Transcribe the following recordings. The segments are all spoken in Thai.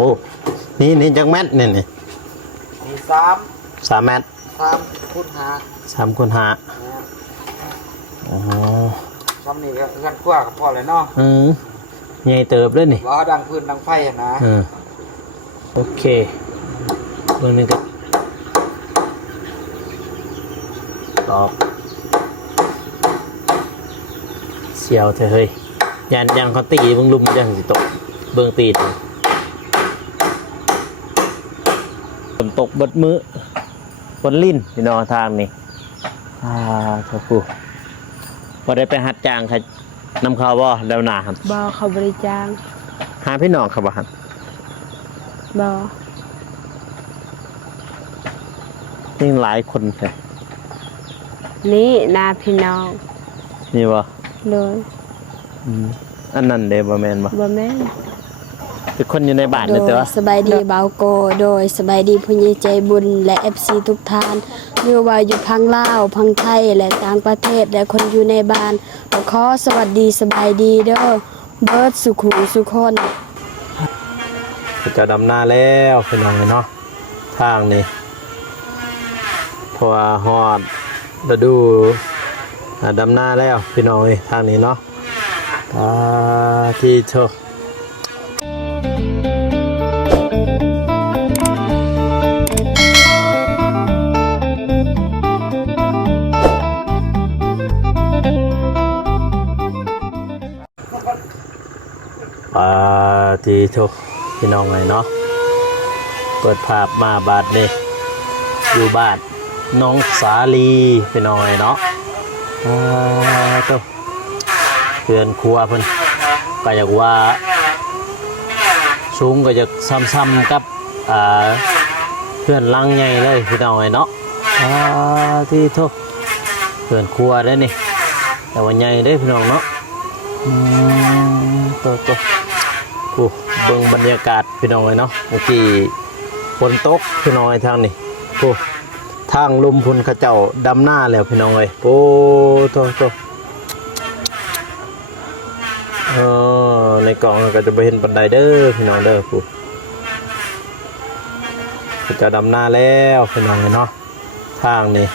อ้นี่จักแมตนี่มี3 เมตร3 คูณ 5อ๋อซ้ำนี่ก็กันกว่ากับพ่อเลยเนาะใหญ่เติบเลยนี่ล้อดังพื้นดังไฟนะโอเคเรื่องนี้ก็ตอกเสียวเถอะเฮ้ยยันเขาตีเบิ่งลุมยังสิตกเบิ่งตีนฝนตกเบิดมื้อฝนลิ้นพี่น้องทางนี่เถอะกูพอได้ไปหัดจางใครนำข้าวบ่ดาวนาครับบ่เขาบริจาคหาพี่น้องครับบ่ครับบ่นี่หลายคนเลยนี่นาพี่น้องนี่บ่เลยอันนั้นเด้บ่แม่นบ่แม่นเป็นคนอยู่ในบ้านนี่แต่ว่าสบายดีบ่าวโกโดยสบายดีผู้ใหญ่ใจบุญและ FC ทุกท่านไม่ว่าอยู่พังลาวพังไทยและต่างประเทศและคนอยู่ในบ้านขอสวัสดีสบายดีเด้อเบิดสุขุสุคนจะดำนาแล้วพี่น้องเนาะทางนี้เพราะว่าฮอดฤดูดำนาแล้วพี่น้องทางนี้เนาะที่เธอที่ทุกพี่น้องไงเนาะเปิดภาพมาบาดนี่อยู่บ้านน้องสาลีพี่น้องไงเนาะตัวเพื่อนครัวเพิ่นก็อยากว่าสูงก็จะซ้ำๆกับเพื่อนลังใหญ่เลยพี่น้องไงเนาะที่ทุกเพื่อนครัวได้นี่แต่ว่าใหญ่ได้พี่น้องเนาะตัวเบิ่งบรรยากาศพี่น้องเลยเนาะเมื่อกี้ฝนตกพี่น้องทางนี้ทางลุมพุนเขาเจ้าดำหน้าแล้วพี่น้องเลยในกล่องก็จะไปเห็นบันไดเด้อพี่น้องเด้อเขาจะดำหน้าแล้วพี่น้องเลยเนาะทางนี้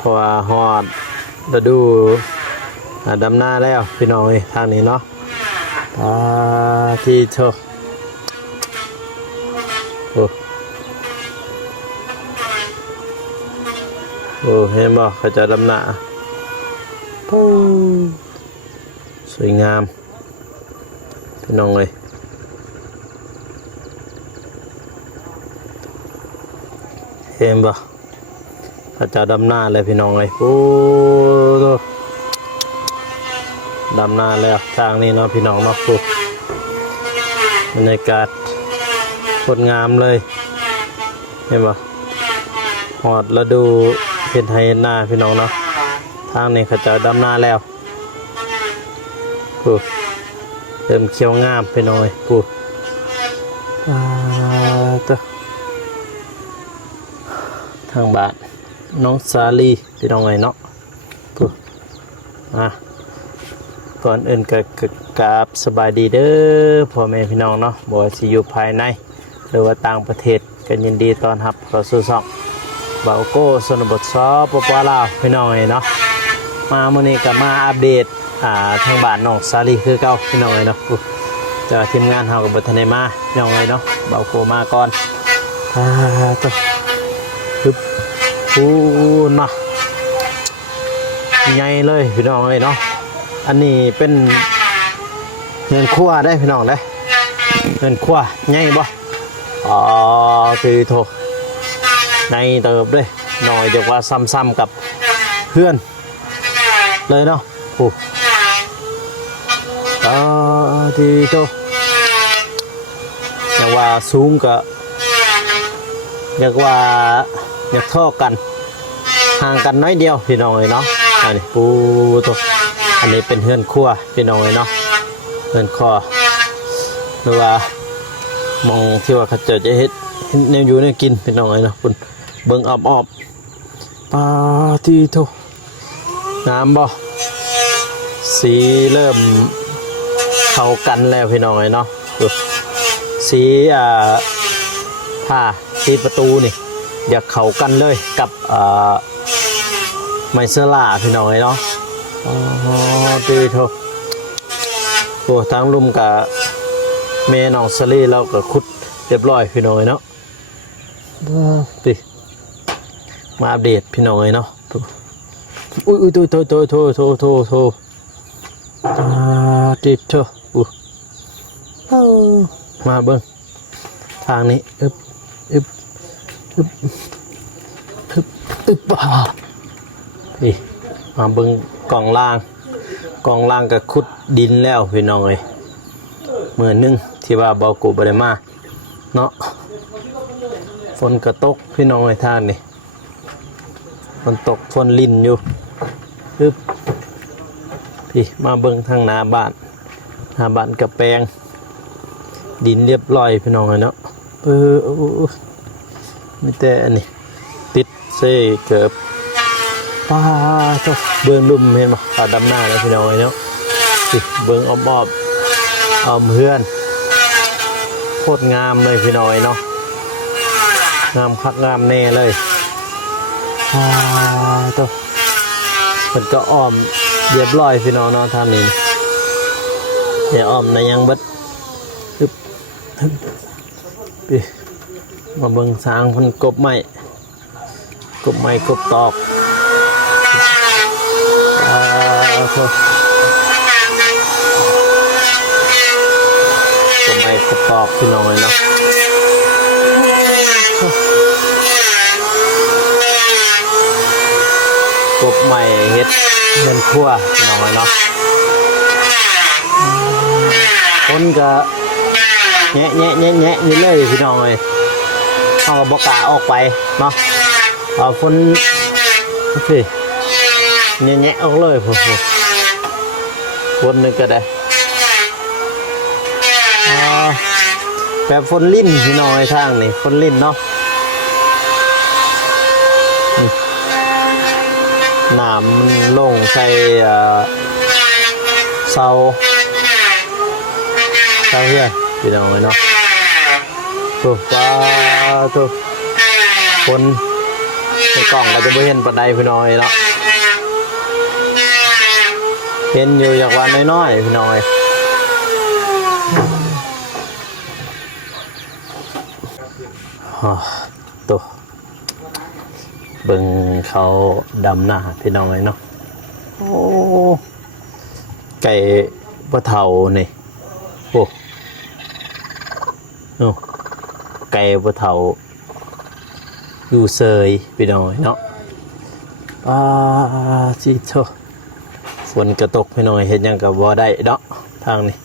พอฮอดฤดูดำหน้าแล้วพี่น้องเลยทางนี้เนาะที่เธอเห็นบ่เขาจะดำหน้าสวยงามพี่น้องเลยเห็นบ่เขาจะดำหน้าเลยพี่น้องเลยดำนาแล้วทางนี้เนาะพี่น้องเนาะบรรยากาศงดงามเลยเห็นป่ะหอดแล้วดูเห็นไทยหน้าพี่น้องเนาะทางนี้เขาจะดำนาแล้วเริ่มเขียวงามไปหน่อยทางบ้านน้องสาลีพี่น้องไงเนาะก่อนอื่นก็กราบสบายดีเด้อพ่อแม่พี่น้องเนาะบ่ว่าสิอยู่ภายในหรือว่าต่างประเทศก็ยินดีต้อนรับเข้าสู่ช่องบ่าวโก้ชนบทปปลาวพี่น้องเนาะมามื้อนี้ก็มาอัปเดตทางบ้านน้องสาลีคือเก่าพี่น้องเนาะจะทีมงานเฮาก็บ่ทันได้มาพี่น้องเนาะบ่าวโก้มาก่อนเนาะใหญ่เลยพี่น้องเนาะอันนี้เป็นเงินขั้วได้พี่น้องได้เงินขั้วใหญ่บ่คือโถในเติบด้วยหน่อยจะว่าซ้ำๆกับเพื่อนเลยเนาะที่โตอยากว่าสูงก็อยากว่าอยากเท่ากันห่างกันน้อยเดียวพี่น้องเลยเนาะอันนี้โตอันนี้เป็นเฮือนครัวพี่น้องเลยเนาะเฮือนครัวหรือว่ามองที่ว่าเขาจะเฮ็ดแนวอยู่เนี่ยกินพี่น้องเลยเนาะคุณเบิ่งออบปาที่โถน้ำบ่สีเริ่มเข้ากันแล้วพี่น้องเลยเนาะ สีผ้าสีประตูนี่อยากเข้ากันเลยกับไมเซล่าพี่น้องเนาะอ๋อดีโทโอ้ทั้งลุมกับแม่น้องสลีเราก็ขุดเรียบร้อยพี่น้องเนาะดิมาอัปเดตพี่น้องเนาะอุ้ยโทดิโทมาเบิ้งทางนี้พี่มาเบิ้งกล่องล่างกับขุดดินแล้วพี่น้องเอ้ยเมื่อนึงที่ว่าเบากูบ่ได้มาเนาะฝนกระตกพี่น้องเอ้ยทางนี้ฝนตกฝนลิ่นอยู่พี่มาเบิ้งทางหน้าบ้านกระแปงดินเรียบร้อยพี่น้องเนาะไม่แต่อันนี้ติดเซ่เกือบป้าเจ้าเบื้องลุ่มเห็นไหมป่าดำหน้าแล้วพี่น้องเนาะเบื้องอ้อมเพื่อนโคตรงามเลยพี่น้องเนาะงามคักงามแน่เลยเจ้ามันก็อ้อมเรียบร้อยพี่น้องเนาะท่านนี้เดี๋ยวอ้อมในยังบัดมาเบิ่งสางพันกบไม้กบตอกกบไม้กบตอกพี่น้องเลยเนาะกบไม้เฮ็ดเงินคั่วพี่น้องเลยเนาะคนก็แงะนี่เลยพี่น้องเลยเอาบกะออกไปเนาะเอาฝนสิแงะออกเลยฝนนึงก็ได้แบบฝนลิ้นพี่น้องทางนี่ฝนลิ้นเนาะน้ำมันลงใส่เสาเพื่อนพี่น้องเลยเนาะตัวปลาตัวคนในกล่องก็จะไม่เห็นปลาใดพี่น้อยเนาะเห็นอยู่จากวันน้อยๆพี่น้อยตัวเบิ่งเขาดำหน้าพี่น้อยเนาะโอ้ไก่ปลาเทานี่โอ้ไก่ปลาเทาอยู่เซยพี่น้อยเนาะจิโตฝนกระตกพี่น้อยเห็นยังกับบ่ได้เนาะทางนี้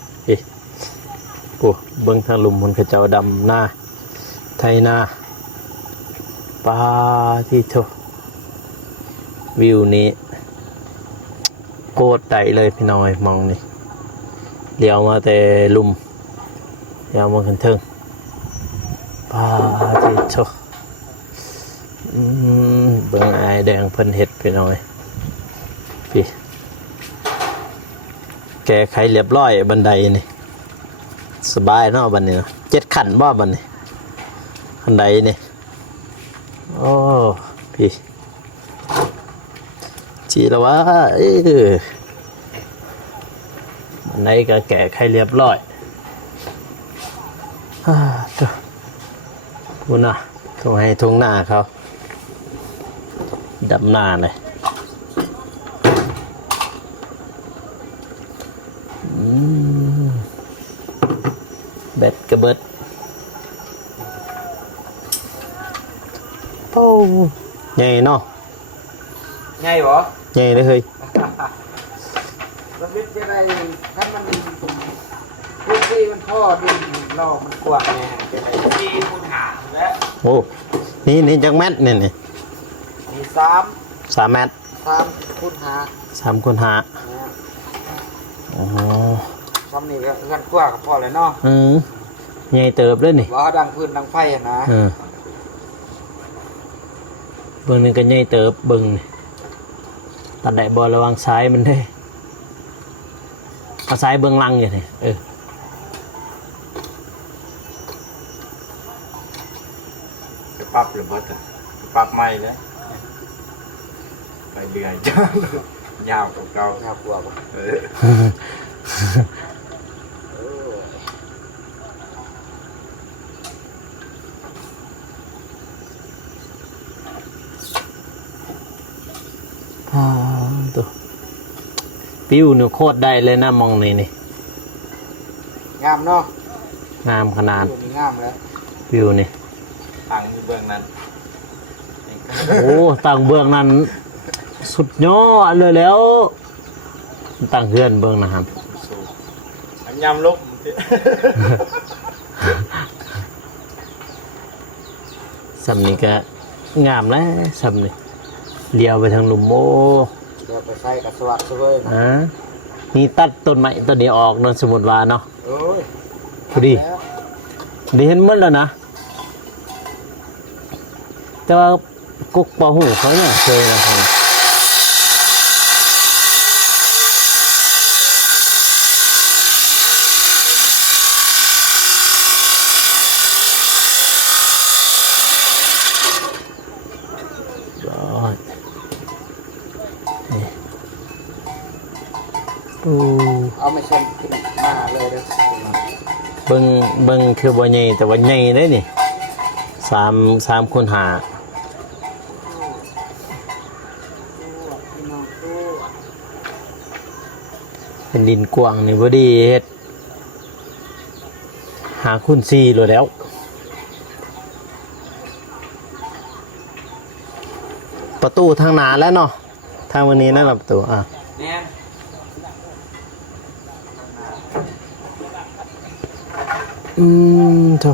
โอ้เบิ่งทางลุมมันกระเจ้าดำหน้าไทยหน้าจิโตวิวนี้โคตรใดเลยพี่น้อยมองนี่เลี้ยวมาแต่ลุมเลี้ยวมาขึ้นเทิงจิโตเบิ่งไอแดงเพิ่นเห็ดพี่น้อยพี่แก้ไขเรียบร้อยบันไดนี่สบายเนาะบันนี้7 ขั้นบ่บันนี้บันไดนี่โอ้พี่จีแล้ววะบันไดก็แก้ไขเรียบร้อยตัวพูดนะทุ่งให้ทุ่งหน้าเขาดำหน้าเลยเบ็ดกระเบิดโอ้ใหญ่เนาะ ใหญ่บ่ ใหญ่เลยเฮ้ย ระเบิดจะได้ถ้ามันพื้นที่มันท่อดินรอบมันกว้างไงจะได้ที่คุณหาแล้ว โอ้นี่จักแมตเนี่ยนี่ มี3 เมตร 3 คูณ 3 คูณ 5อ๋อ ซ้ำนี่ก็เงินกว้างกับพ่อเลยเนาะใหญ่เติบเลยนี่ ว่าดังพื้นดังไฟนะ เบิ่งนึงก็ใหญ่เติบเบิ่งนี่ตัดได้บ่ระวังซ้ายมันได้เอาซ้ายเบิ่งลังอยู่นี่ ปรับหรือบ่จ้ะปรับใหม่เลยไปเรื่อยจ้ายาวกว่าเก่าย าวกว่าบ่ เออ ตัวปิ้วนี่โคตรได้เลยนะมองนี่นี่ งามเนาะ งามขนาด ตัวนี้งามแล้ว ปิ้วนี่ ทางที่เบื้องนั้น โอ้ต่างเบื้องนั้นสุดยอดเลยแล้วต่างเฮือนเบื้องนะครับ สู้อันยำลบ สำนี้ก็งามแล้วสำนี้เลี้ยวไปทางหลุมโม เดี๋ยวไปใส่กับสวัสดิ์ซะเว้ยนะ อ่ะนี่ตัดต้นไม้ต้นนี้ออกนนสมุทรวาเนาะ โอ้ย พอดี แล้ว ได้เห็นหมดแล้วนะ แต่ว่ากุกปอหูเขาเนี่ยเคยนะครับยอดนี่ดู เอาไม่เช่นขึ้นมาเลยเด้อ เบิ่งคือบ่ใหญ่แต่ว่าใหญ่ได้นี่สามคนหา พี่น้องตู้ เป็นดินกว้างนี่บ่ดีเฮ็ดหาคูณ4โลแล้ว ประตูทางหน้าแล้วเนาะทางวันนี้นั่นแหละประตูอ่ะ แน่น โถ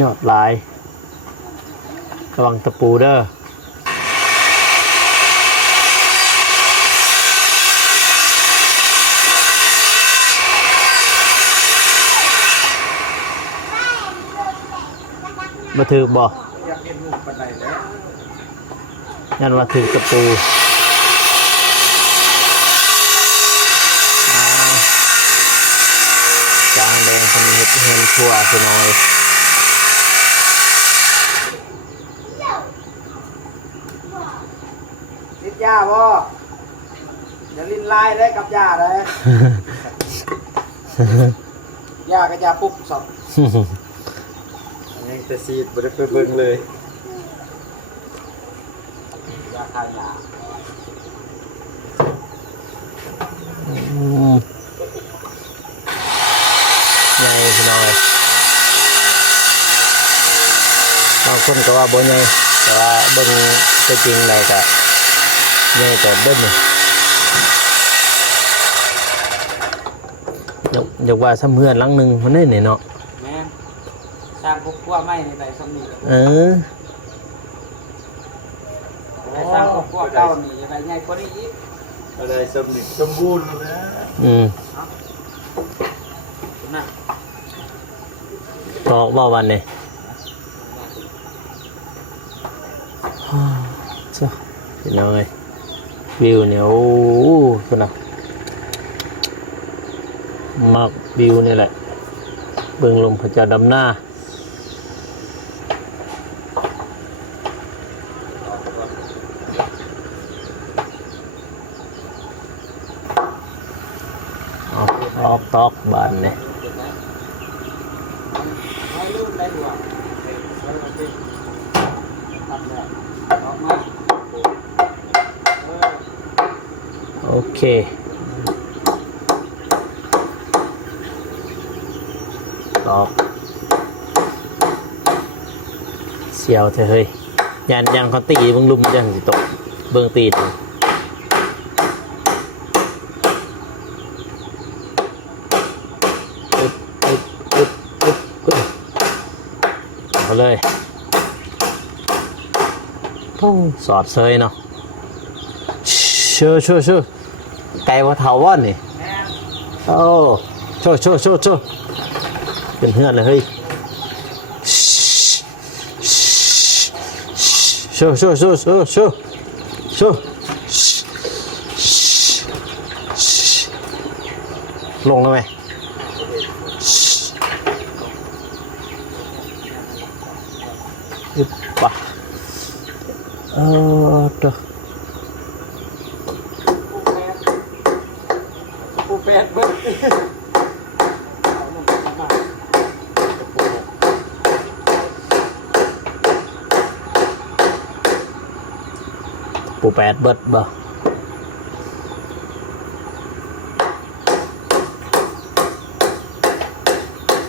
ยอดลายระวังตะปูเด้อมาถือบ่ อยากเห็นหมู่ปานใดแล้ว ยันว่าถือตะปูจางแดงคนเห็ดเห็นทั่วไปหน่อย ลิดยาบ่อย่าลิ้นลายได้กับยาเลยยากับยาปุ๊บสอบ ยังแต่ซีดบ่ได้ไปเบิ่งเลย ยาคายา ใหญ่ไปหน่อยบางคนก็ว่าบ่ใหญ่แต่ว่าเบิ่งตัวจริงเลยก็ใหญ่แต่เบิ้ลนี่อยากว่าซ้ำเพื่อนหลังหนึ่งมันได้เนี่ยเนาะ แม่นสร้างพวกขั้วไม้ในใดสำนี เออ แต่สร้างพวกขั้วเก่านี่อะไรง่ายกว่านี้อีก อะไรสมนิสมบูรณ์แล้ว นะ ตอกบ่วันนี่จ้ะพี่น้องเอ้ยวิวเนี่ยโอ้โหคุณน่ะมักวิวนี่แหละเบิ่งลมพระเจ้าดำหน้าตอกบานเนี่ย ไม่รู้ได้หัวทำแบบออกมา โอเคตอกเสียวเถอะเฮ้ยยันเขาตีเบิ่งลุมจังสิตกเบิ่งตีนเอาเลยสอดเซยเนาะเชื่อไก่ว่าเถาว่อนนี่โอ้โชเป็นเพื่อนเลยเฮ้ยชูลงแล้วไหม อึบปะตัว ปูแปดเบิ้ล ปูแปดเบิดบ่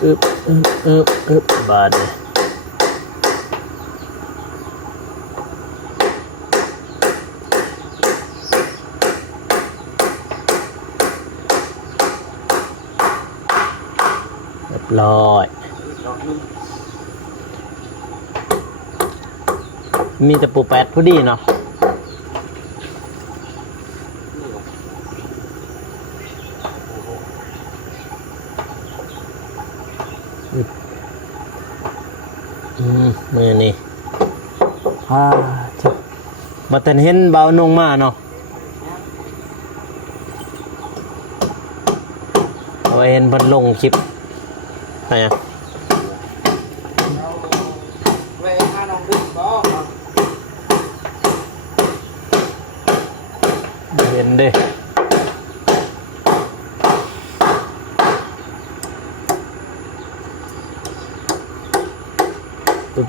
อึบบาดเลยเรียบร้อยมีแต่ปูแปดพอดีเนาะมือนี่มาแต่เห็นเบานงมาเนาะเอาไว้เห็นเพันลงคลิปอะไรอ่ะ เวลาน้องดึงก็ เห็นเด้ปึ๊บ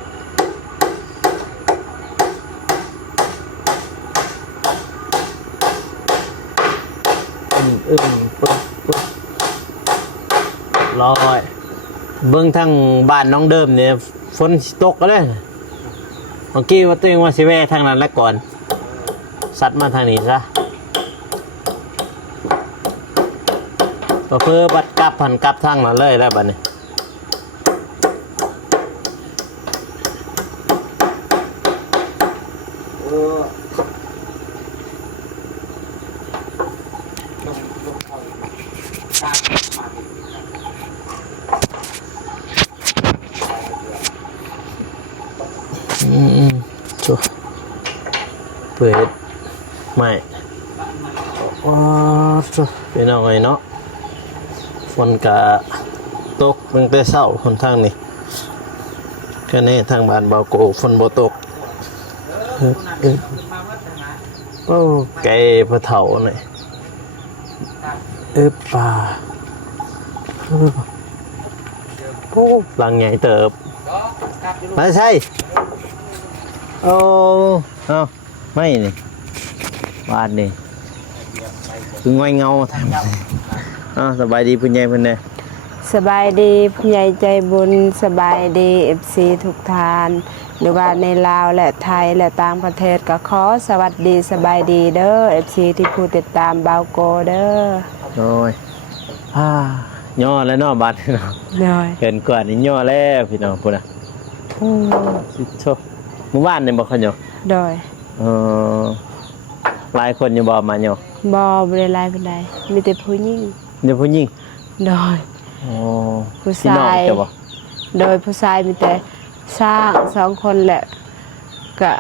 ปึ๊บร้อยเบื้องทางบ้านน้องเดิมเนี่ยฝนสิตกก็เลยเมื่อกี้ว่าตัวเองว่าสิแว่ทางนั้นแล้วก่อนซัดมาทางนี้ซะเพื่อบัดกลับผันกลับทางนั้นเลยแล้วบัดนี้ชัวเปิดไม่ว้าวชัวเป็นเอาไงเนาะฝนกะตกตั้งแต่เช้าคนทางนี้แค่นี้ทางบ้านเบาโกฝนบ่ตกโอ้ไก่พะเถาหน่อยป่าโอ้หลังใหญ่เติบไม่ใช่โอ้เอาไม่นี่วาดนี่คือง่อยเงาทำสบายดีพุ่นใหญ่พุ่นเนี่ย สบายดีผู้ใหญ่ใจบุญสบายดี FC ทุกท่านหรือว่าในลาวและไทยและต่างประเทศก็ขอสวัสดีสบายดีเด้อ FC ที่ผู้ติดตามบาวโกเด้อ โอ้ยย่อแล้วเนาะบัดเนาะ หน่อย เกินกว่านี้ย่อแล้วพี่น้องพุ่นน่ะสิโชเมื่อวานเนี่ยบ่ค่อยย่อ โดย หลายคนอยู่บ่มาย่อ บ่บ่ได้หลายปานใดมีแต่ผู้หญิง เดี๋ยวผู้หญิง โดย อ๋อ ผู้ พี่น้อง ชาย จะบ่ โดยผู้ชายมีแต่สร้าง2คนแหละก็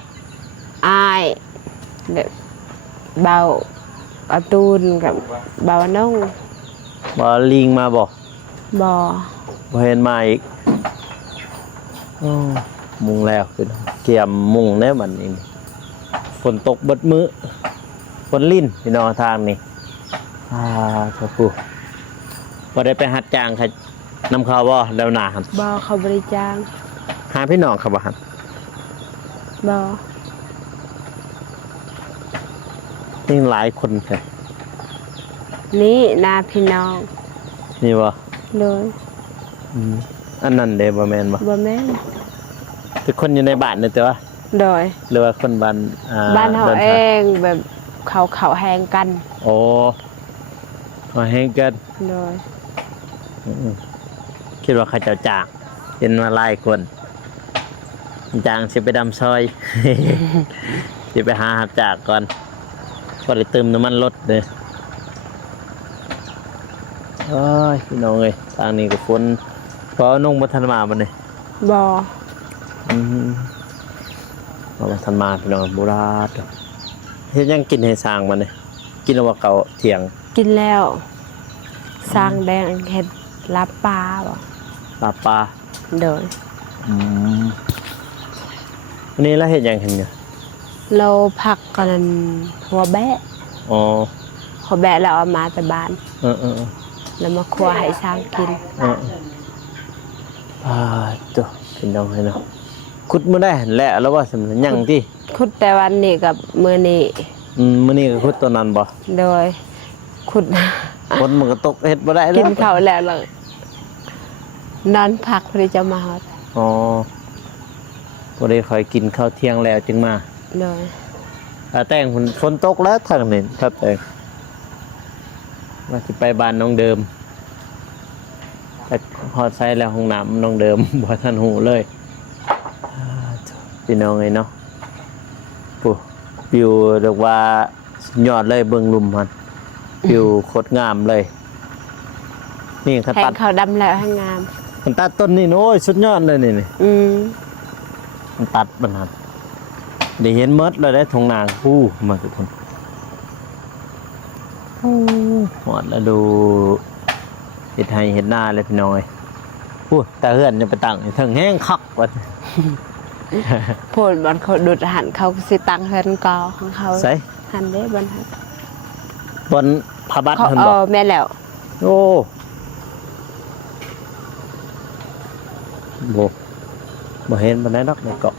อายและเบาอาตูนกับเบาน้อง บ่ลิงมาบ่ บ่ บ่เห็นมาอีกมุงแล้วพี่น้องเกี่ยมมุงแน่บัดนี้ฝนตกเบิดมื้อฝนลิ้นพี่น้องทางนี้เจ้าปู่บ่ได้ไปหัดจ้างใครนำเขาบ่แล้วหน้าหั่น บ่เขาบริจาง หาพี่น้องครับบ่หั่น บ่ นี่หลายคนแท้ นี่นาพี่น้อง นี่บ่ เลย อันนั้นเด้บ่แม่นบ่ บ่แม่น ทุกคนอยู่ในบ้านนี่แต่ว่า โดย หรือว่าคนบ้านบ้านเฮา ดิน เอ ทาง งแบบเขาแหงกัน โอ้มาให้กัน โดย คิดว่าเขาจะจากเป็นมาหลายคนจางสิไปดำซอย สิไปหาหับจากก่อนก็เลยเติมน้ำมันรถเลยโอ้ยพี่น้องเอ้ยทางนี้ก็ฝนเพราะนุ่งมาทันมาบันนี้ บ่ มาทันมาพี่น้องบุราษเฮ็ดยังกินให้สร้างมันเลยกินแล้วว่าเก่าเถียง กินแล้ว สร้างแดงเฮ็ดลาบปลาบ่ ลาบปลา โดย วันนี้เราเห็นยังเห็นอยู่ เราผักกันหัวแบะ อ๋อ หัวแบะเราเอามาแต่บ้าน เออ แล้วมาครัวให้ช้างกิน ตัวเป็นน้องให้เนาะขุดมาได้หันแหละแล้วว่าสำนักยังที่ ขุดแต่วันนี้กับมื้อนี้ มื้อนี้ก็ขุดตัวนั้นบ่ โดยขุด ฝนมันก็ตกเฮ็ดบ่ได้แล้ว กินข้าวแล้วเลยนอนพักพอดีจะมาฮอด อ๋อบ่ได้ค่อยกินข้าวเที่ยงแล้วจึงมา โดย แต่งฝนตกแล้วทางนี้ครับแต่งว่าสิไปบ้านน้องเดิมแต่ฮอดไซแล้วห้องน้ำน้องเดิม บ่ทันหูเลยพี่น้องไงเนาะปุ๊วิวเรียกว่าสุดยอดเลยเบิ่งลุมมันวิวโคตรงามเลย นี่คัน แท ตั ง ด เขาดำแล้วให้งาม คันตัดต้นนี่โอ้ยสุดยอดเลยนี่ มันตัดมันหันได้เห็นเมดเลยได้ทงนางคู่มาทุกคนหมดแล้วดูเห็ดไห้เห็ดหน้าเลยพี่น้อยแต่เฮือนจะไปตั้งถึงแห้งคักวะ โพดบอนเขาดุดหันเขาสิตังเฮือนกอของเขา ใส่ หันเด้บอนหัน บนพระบัตร เขา เห็นบอก แม่แล้ว โอ้โบ่เห็นบันไดดอกในเกาะ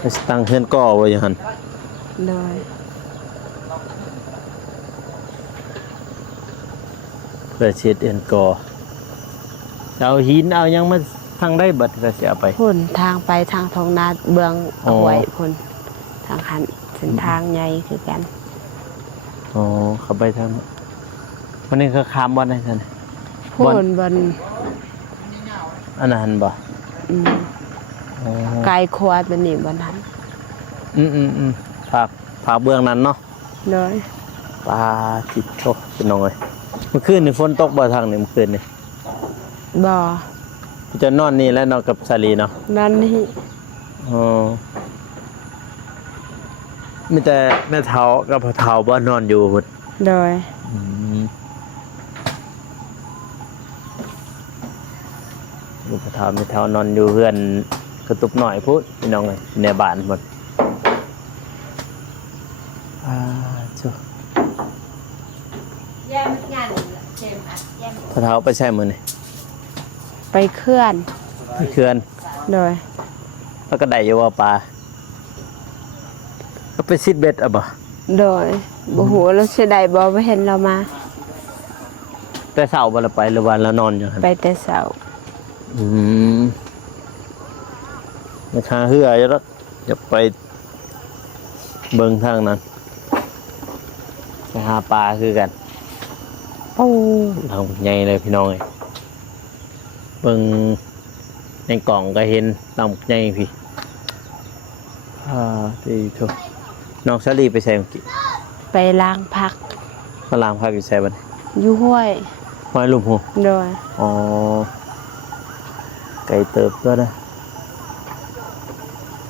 จะตั้งเฮือนก่อไว้อยู่หัน โดย เพื่อเช็ดเฮือนก่อเอาหินเอายังมาทางได้บัดก็สิเอาไป พุ่นทางไปทางทองนาเบือง อ๋อ เอาไว้พุ่นทางหันเส้นทางใหญ่คือกัน อ๋อเขาไปทางวันนี้เขาข้ามวันไหนท่าน พุ่นบน อันนั้นบ่ อืม อ๋อ ไกลครัวตัวนี้บนหัน ฝากเบื้องนั้นเนาะ โดย ปลาจิตโชคเป็นน้อยเมื่อคืนนี่ฝนตกบ่ทางนี่เมื่อคืนนี่ บ่อ จะนอนนี่แล้วนอนกับสาลีเนาะ นั่นนี่ อ๋อมีแต่แม่เฒ่ากับพ่อเฒ่าบ่นอนอยู่พุ่น โดย ลูกพ่อเฒ่าแม่เฒ่านอนอยู่เฮือนกระตุบหน่อยพุ่นพี่น้องเอ้ยในบ้านหมดโชคพ่อเฒ่าไปใช้มื้อนี่ ไปเคลื่อน ไปเขื่อน โดย แล้วก็ได้อยู่ว่าปลาก็ไปซิดเบ็ดอ่ะบ่ โดยบ่ฮู้แล้วสิได้บ่บ่เห็นเรามา แต่เช้าบ่ละไปหรือว่าเรานอนอยู่หั่น ไปแต่เช้า ราคาเฮืออยู่แล้วอย่าไปเบิ่งทางนั้นไปหาปลาคือกันโอ้ทางใหญ่เลยพี่น้องเอ้ยเบิ่งในกล่องก็เห็นลำใหญ่พี่ที่ทุกน้องชาลีไปใส่เมื่อกี้ ไปล้างผัก มาล้างพักอยู่ใส่บัดนี้ อยู่ห้วย ห้อยลุมหู โดย อ๋อไก่เติบก็ได้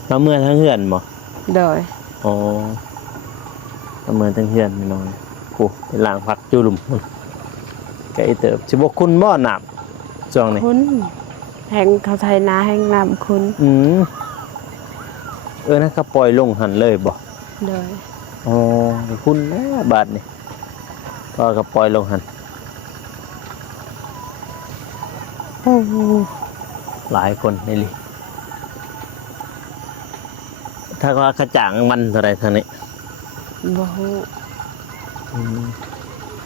เราเมื่อทั้งเหือนบ่ โดย อ๋อเราเมื่อทั้งเหือนพี่น้องโอ้ไปล้างพักอยู่ลุมพุ่นไก่เติบสิบ่คุณบ่น้ำช่วงนี้ คุณแห่งเขาไทยนาแห่งน้ำคุณ นะก็ปล่อยลงหันเลยบ่ โดย อ๋อคุณแล้วบาทนี่ก็ปล่อยลงหันโอ้หลายคนนี่ลิถ้าว่าขจ่างมันเท่าไรทางนี้ บ่ฮู้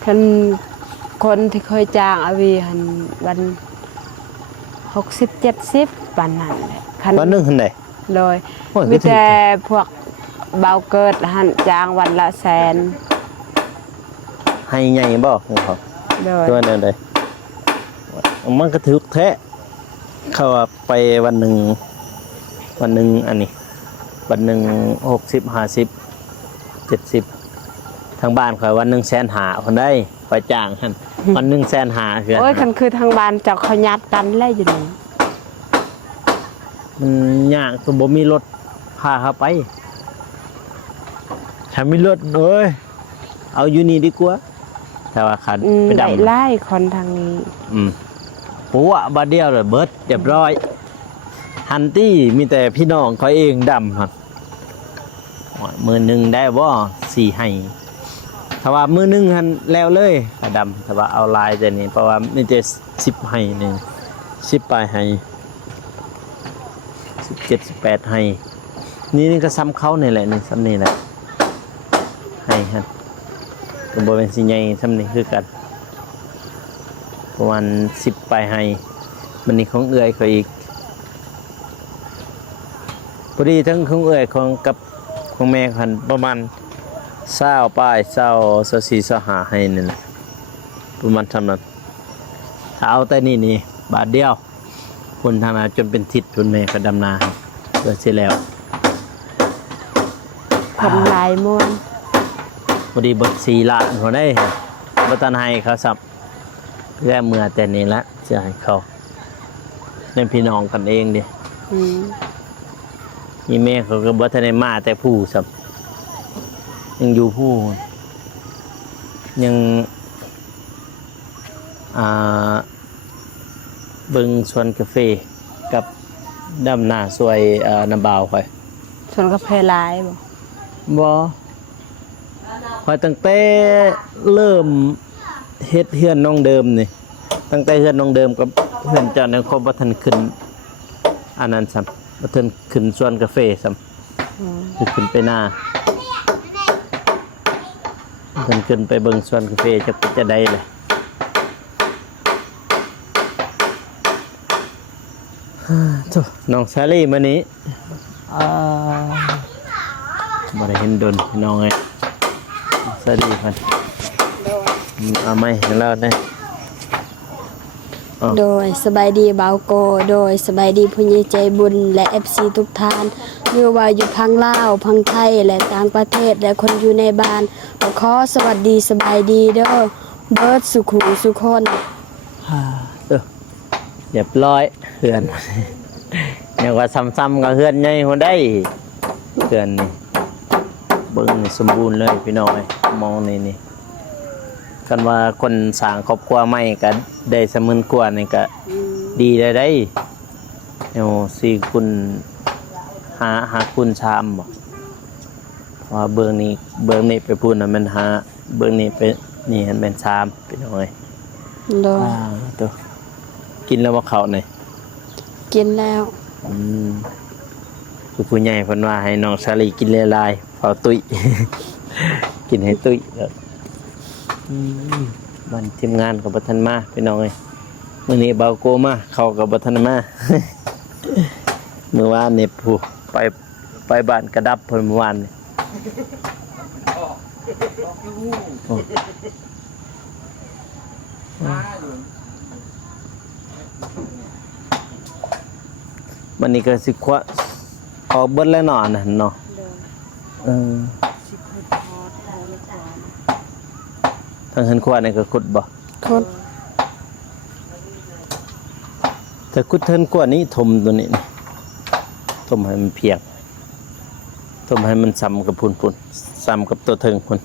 คันคนที่เคยจ้างอาวีหันวัน60 70ปานนั้นแหละคัน วันหนึงหันใด โดย โอ้ย มีแต่พวกเบาเกิดหันจ้างวันละแสน ให้ใหญ่บ่ของเขา โดย ตัวนั้นใดมันก็ถึกแท้เขาว่าไปวันหนึ่งอันนี้วันหนึ่ง60 50 70ทางบ้านข่อยวันหนึ่ง150,000คนได้ไปจ้างหันวันหนึ่ง150,000คือ โอ้ยคันคือทางบ้านเจ้าเขายัดกันแล้วอยู่นี่ มันยากตัวบ่มีรถพาเขาไปถ้ามีรถเอ้ยเอาอยู่นี่ดีกว่าแต่ว่าขันไป ได้ ดำ ไล่คนทางนี้ หัวบาดเดียวเลยเบิดเรียบร้อย ฮันตี้มีแต่พี่น้องเขาเองดำครับมือหนึ่งได้บ่4ให้ถ้าว่ามือหนึ่งหันแล้วเลยก็ดำถ้าว่าเอาลายแต่นี่เพราะว่ามีแต่10ให้หนึ่ง10ปลายให้17 18ให้นี่ก็ซ้ำเขานี่แหละนี่ซ้ำนี่แหละให้ฮะก็บ่เป็นสิใหญ่ซ้ำนี่คือกันประมาณ10ปลายให้มันนี่ของเอื้อยเขาอีกพอดีทั้งของเอื้อยของแม่คันประมาณ20ป้าย24 25ให้นี่แหละประมาณเท่านั้นถ้าเอาแต่นี่บาทเดียวคนทางนาจนเป็นทิศทุนแม่ก็ดำนาเพื่อสิแล้ว คนหลายม่วน พอดีบท4ล้านพอได้บ่ทันให้เขาสับเพื่อเมื่อแต่นี้ละจะให้เขาเป็นพี่น้องกันเองดิ อืม นี่แม่เขาก็บ่ทันได้มาแต่ผู้สับยังอยู่ผู้ยังเบิ่งสวนกาแฟกับดำหน้าสวยน้ำบ่าวค่อย ส่วนกาแฟหลายบ่ บ่ค่อยตั้งแต่เริ่มเฮ็ดเฮือนน้องเดิมนี่ตั้งแต่เฮือนน้องเดิมกับเฮือนเจ้านั้นเขาบ่ทันขึ้นอันนั้นซ้ำบ่ทันขึ้นสวนกาแฟซ้ำ อืม คือขึ้นไปหน้าเพิ่นขึ้นไปเบิ่งสวนกาแฟจะได้เลยโธ่น้องซาลี่มื้อนี้บ่ได้เห็นดนน้องเอ้ยซาลี่เพิ่นเอาไม้ให้เราได้ โดยสบายดีบ่าวโกโดยสบายดีผู้ใหญ่ใจบุญและ FC ทุกท่านไม่ว่าอยู่พังลาวพังไทยและต่างประเทศและคนอยู่ในบ้านขอสวัสดีสบายดีเด้อเบิร์ดสุขุสุคน เรียบร้อยเฮือนเรียกว่าซ้ำๆกับเฮือนใหญ่หัวได้เฮือนนี่เบิ่งนี่สมบูรณ์เลยพี่น้องเอ้ยมองนี่กันว่าคนสร้างครอบครัวใหม่ก็ได้30,000กว่านี่ก็ดีได้เนาะ4คูณ5คูณ3บ่ว่าเบิ่งนี่ไปพูดน่ะมัน5เบิ่งนี่ไปนี่มันเป็น3พี่น้องเอ้ย โดย ตัวกินแล้วว่าเขาหน่อย กินแล้ว คือผู้ใหญ่เพิ่นว่าให้น้องชาลีกินละลายเฝ้าตุ้ย กินให้ตุ้ยแล้วมันทีมงานกับบ่ทันมาพี่น้องเอ้ยมื้อนี้เบาโกมาเขากับบ่ทันมา เมื่อวานนี่ผู้ไปบ้านกระดับเพิ่นเมื่อวานนี่โอ้มันนี่ก็สิควะออกเบิดแล้วเนาะอันนั่นเนาะทางเฮือนครัวนี่ก็ขุดบ่ คน แต่ขุดเฮือนครัวนี้ถมตัวนี้นี่ถมให้มันเพียงถมให้มันซ้ำกับพุ่นซ้ำกับตัวเทิงพุ่น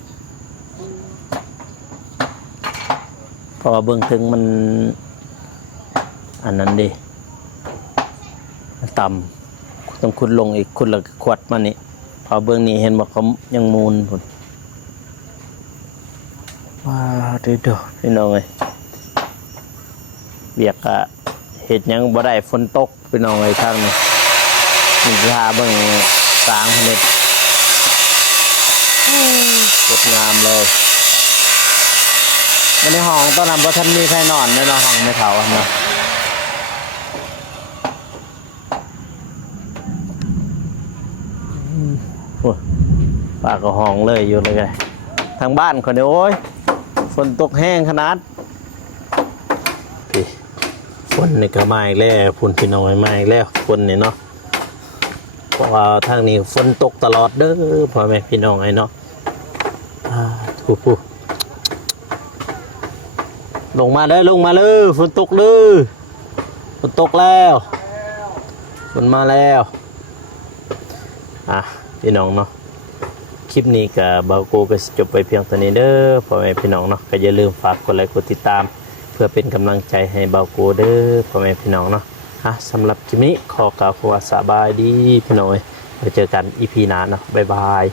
เพราะว่าเบื้องถึงมันอันนั้นดิต่ำต้องขุดลงอีกขุดแล้วก็ขวดมานี่พอเบื้องนี้เห็นว่าเขายังมูลพุ่นว้าวเด้อพี่น้องเอ้ยเบียกอะเฮ็ดหยังบ่ได้ฝนตกพี่น้องเอ้ยทางนี้นี่สิหาเบิ่งสร้างพนิดสวยงามเลยในห้องตอนนั้นบ่ทันมีใครนอนในห้องไม่เฒ่าเนาะโอ้ปากก็ห้องเลยอยู่เลยไงทางบ้านคนเดียวโอ้ยฝนตกแห้งขนาดฝนนี่ก็มาอีกแล้วฝนพี่น้องมาอีกแล้วฝนนี่เนาะเพราะว่าทางนี้ฝนตกตลอดเด้อพ่อแม่พี่น้องไอ้เนาะถูกลงมาเด้อลงมาเลยฝนตกเด้อฝนตกแล้วฝนมาแล้วพี่น้องเนาะคลิปนี้กับเบาโกก็จบไปเพียงเท่านี้เด้อพ่อแม่พี่น้องเนาะก็อย่าลืมฝากกดไลค์กดติดตามเพื่อเป็นกำลังใจให้เบาโกเด้อพ่อแม่พี่น้องเนาะ สำหรับคลิปนี้ขอกล่าวคำว่าสบายดีพี่น้อยไปเจอกันอีพีหน้าเนาะบ๊ายบาย